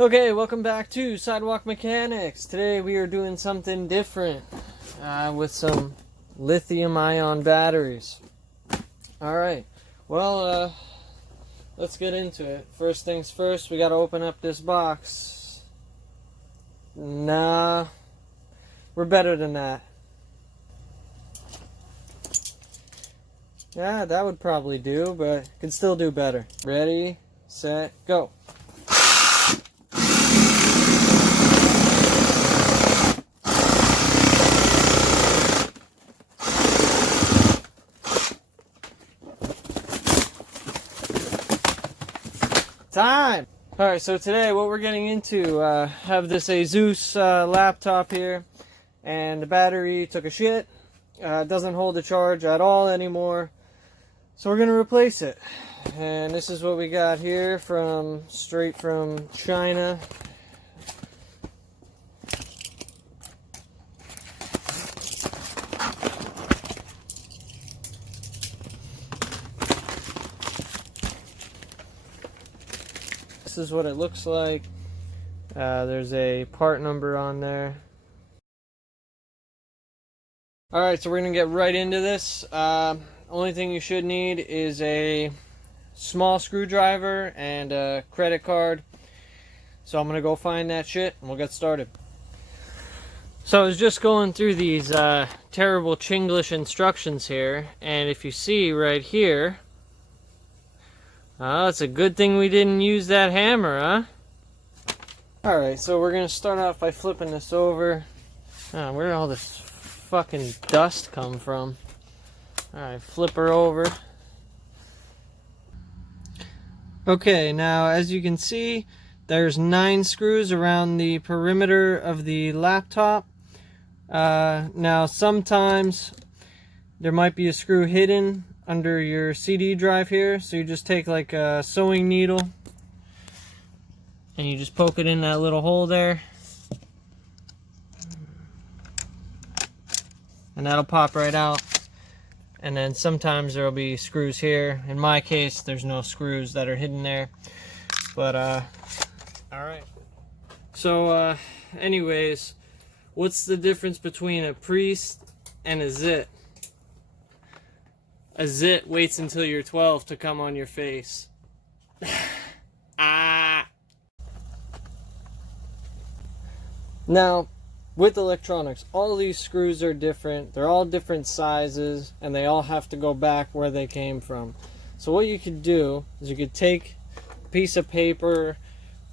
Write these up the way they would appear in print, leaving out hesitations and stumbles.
Okay, welcome back to Sidewalk Mechanics. Today we are doing something different with some lithium-ion batteries. Alright, well, let's get into it. First things first, we gotta open up this box. Nah, we're better than that. Yeah, that would probably do, but could still do better. Ready, set, go. Time! Alright, so today what we're getting into, have this Asus laptop here, and the battery took a shit. It doesn't hold the charge at all anymore, so we're going to replace it. And this is what we got here straight from China. This is what it looks like. There's a part number on there. Alright, so we're going to get right into this. Only thing you should need is a small screwdriver and a credit card. So I'm going to go find that shit and we'll get started. So I was just going through these terrible Chinglish instructions here, and if you see right here, it's a good thing we didn't use that hammer, huh? Alright, so we're going to start off by flipping this over. Where did all this fucking dust come from? Alright, flip her over. Okay, now as you can see, there's 9 screws around the perimeter of the laptop. Now sometimes there might be a screw hidden under your CD drive here, so you just take like a sewing needle and you just poke it in that little hole there, and that'll pop right out. And then sometimes there'll be screws here. In my case, there's no screws that are hidden there, but alright. So anyways, what's the difference between a priest and a zit? A zit waits until you're 12 to come on your face. Now, with electronics, all these screws are different. They're all different sizes, and they all have to go back where they came from. So what you could do is you could take a piece of paper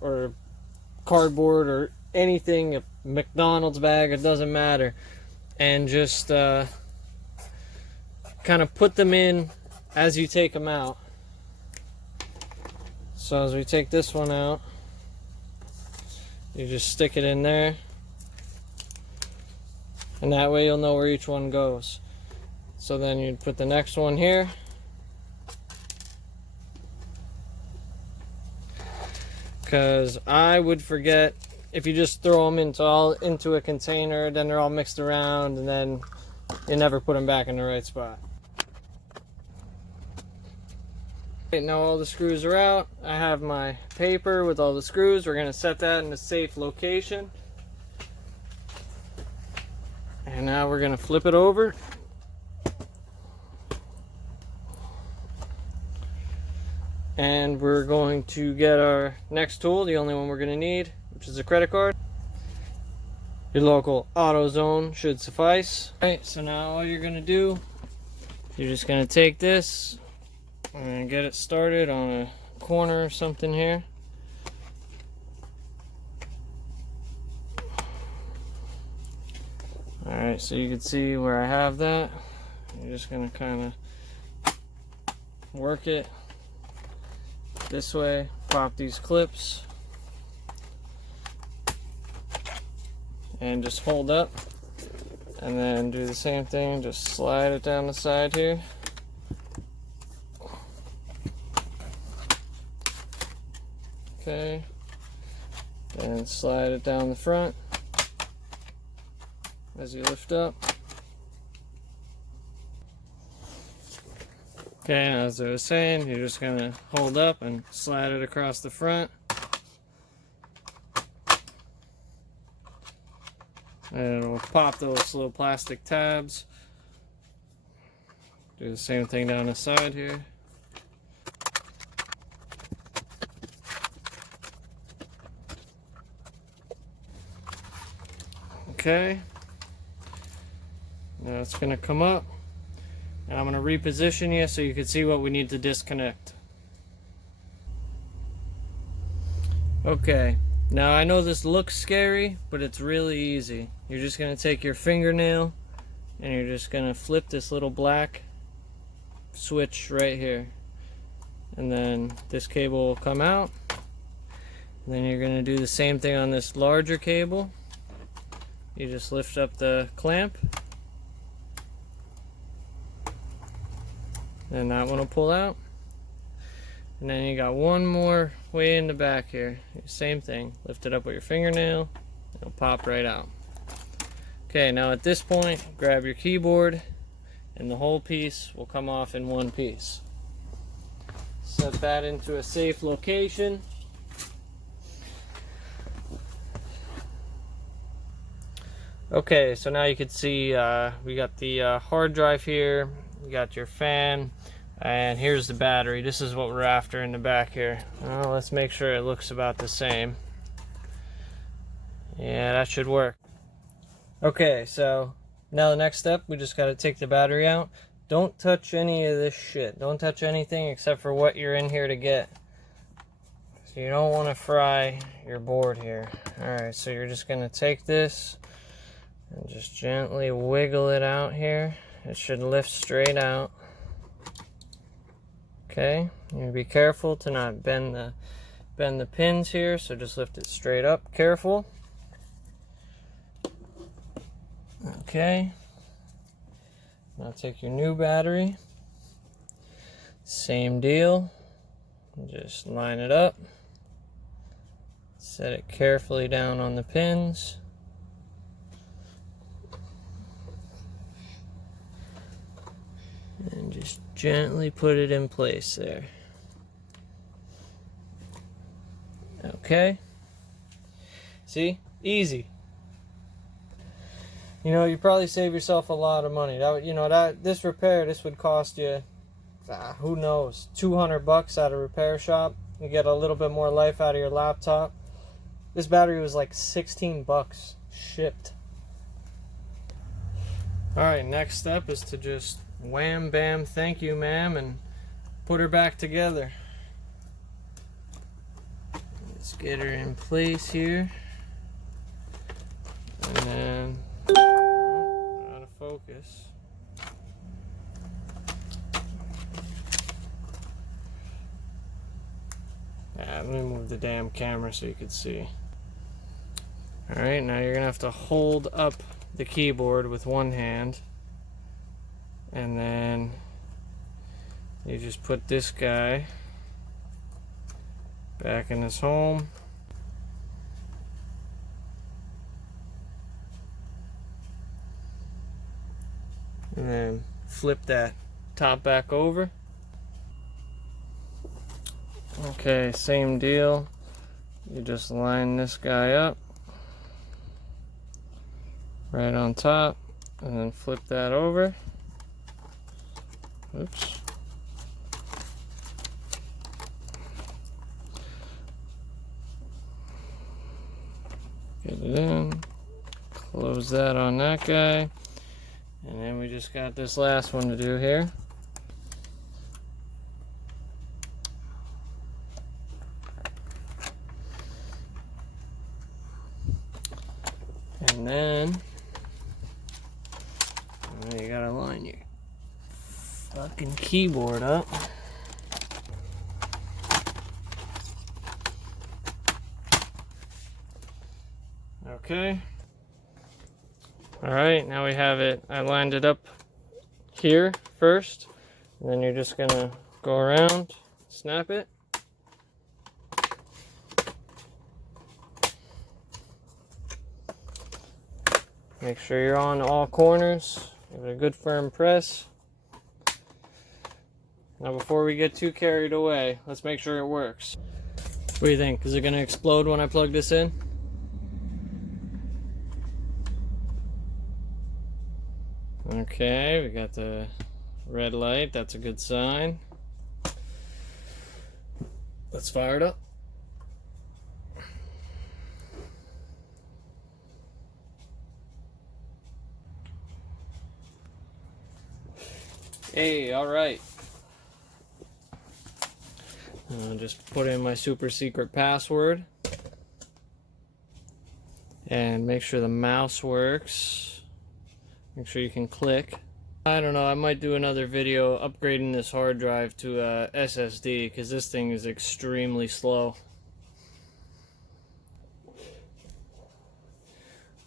or cardboard or anything, a McDonald's bag, it doesn't matter, and just kind of put them in as you take them out. So as we take this one out, you just stick it in there, and that way you'll know where each one goes. So then you'd put the next one here, because I would forget if you just throw them into a container, then they're all mixed around, and then you never put them back in the right spot. Okay, now all the screws are out. I have my paper with all the screws. We're going to set that in a safe location. And now we're going to flip it over. And we're going to get our next tool, the only one we're going to need, which is a credit card. Your local AutoZone should suffice. Alright, so now all you're going to do, you're just going to take this and get it started on a corner or something here. Alright, so you can see where I have that. You're just going to kind of work it this way, pop these clips, and just hold up, and then do the same thing, just slide it down the side here. Okay, and slide it down the front as you lift up. Okay, and as I was saying, you're just going to hold up and slide it across the front. And we'll pop those little plastic tabs. Do the same thing down the side here. Okay. Now it's going to come up. And I'm going to reposition you so you can see what we need to disconnect. Okay. Now I know this looks scary, but it's really easy. You're just going to take your fingernail and you're just going to flip this little black switch right here. And then this cable will come out. And then you're going to do the same thing on this larger cable. You just lift up the clamp. And that one will pull out. And then you got one more way in the back here. Same thing. Lift it up with your fingernail. It'll pop right out. Okay, now at this point, grab your keyboard and the whole piece will come off in one piece. Set that into a safe location. Okay, so now you can see we got the hard drive here, we got your fan, and here's the battery. This is what we're after in the back here. Well, let's make sure it looks about the same. Yeah, that should work. Okay, so now the next step, we just got to take the battery out. Don't touch any of this shit. Don't touch anything except for what you're in here to get. So you don't want to fry your board here. Alright, so you're just going to take this and just gently wiggle it out here. It should lift straight out. Okay, you be careful to not bend the pins here, so just lift it straight up. Careful. Okay. Now take your new battery. Same deal. Just line it up. Set it carefully down on the pins. And just gently put it in place there. Okay. See? Easy. You know, you probably save yourself a lot of money. This repair, this would cost you, who knows, $200 at a repair shop. You get a little bit more life out of your laptop. This battery was like $16 shipped. Alright, next step is to just wham bam thank you ma'am and put her back together. Let's get her in place here. And then out of focus. Let me move the damn camera so you can see. Alright, now you're gonna have to hold up the keyboard with one hand. And then you just put this guy back in his home. And then flip that top back over. Okay, same deal. You just line this guy up right on top and then flip that over. Oops. Get it in. Close that on that guy. And then we just got this last one to do here. And then you gotta line your fucking keyboard up. Okay. Alright, now we have it. I lined it up here first. And then you're just gonna go around, snap it. Make sure you're on all corners. Give it a good firm press. Now before we get too carried away, let's make sure it works. What do you think? Is it going to explode when I plug this in? Okay, we got the red light. That's a good sign. Let's fire it up. Hey, all right. Just put in my super secret password and make sure the mouse works. Make sure you can click. I don't know, I might do another video upgrading this hard drive to a SSD because this thing is extremely slow.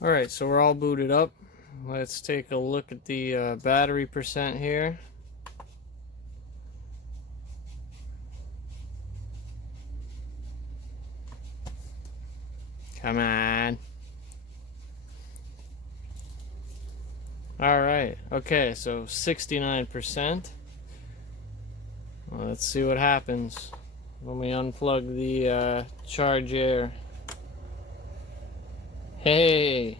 Alright, so we're all booted up. Let's take a look at the battery percent here. Come on. Alright, okay, so 69%. Well, let's see what happens when we unplug the charge air. Hey!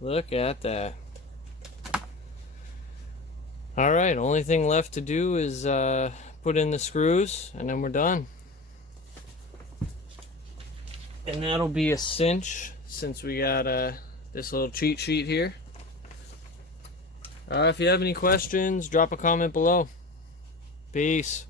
Look at that. Alright, only thing left to do is put in the screws and then we're done. And that'll be a cinch since we got this little cheat sheet here. If you have any questions, drop a comment below. Peace.